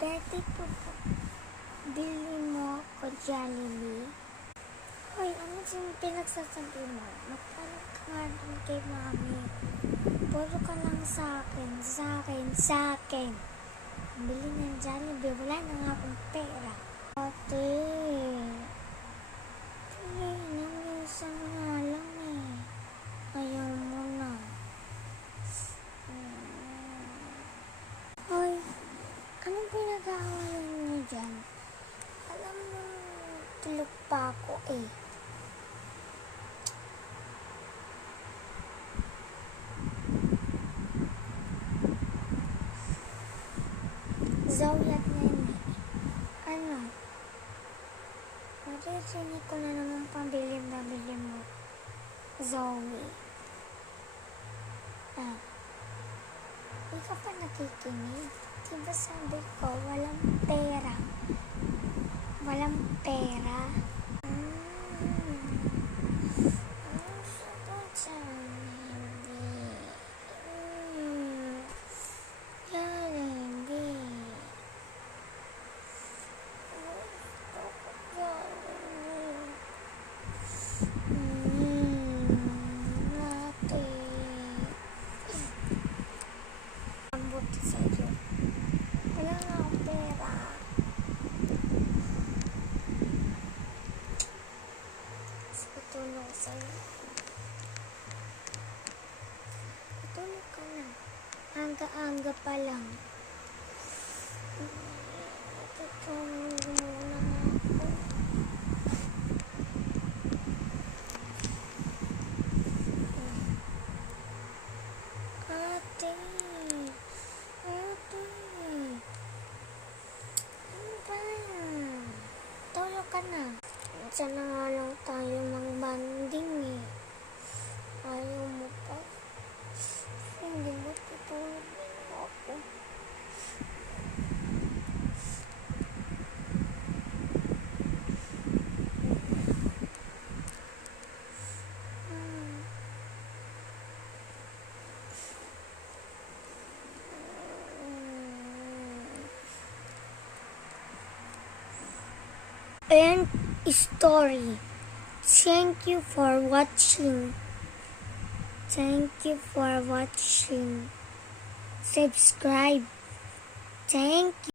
Pwede po po. Bili mo ako Jollibee. Hoy, ano yung pinagsasabi mo? Magpalit ka nga dun kay mami. Puro ka lang sa akin. Bili ng Jollibee. Wala na nga akong pera. Ate, bili na minsan nga lang eh. Ayaw mo na. Hoy, anong pinag-aawalan niyo dyan? Alam mo, tulog pa ako eh. Zoe at Nene. Ano? Maririnig ko na naman pambili mo. Zoe. Di ka pa nakikinig? Diba sabi ko, walang pera? Walang pera? Sagot sa hindi. Jollibee. Ate. Ang buti sa'yo. Wala nga akong pera. Tutulong sa'yo. Tutulong ka na. Aga-aga pa lang. Tutulong muna ako. Ate. Ano ba? Tulog ka na. Minsan na nga lang tayo mag-banding eh. Ayaw mo pa. Hindi mo tutulog din ako. End story. Thank you for watching. Subscribe. Thank you.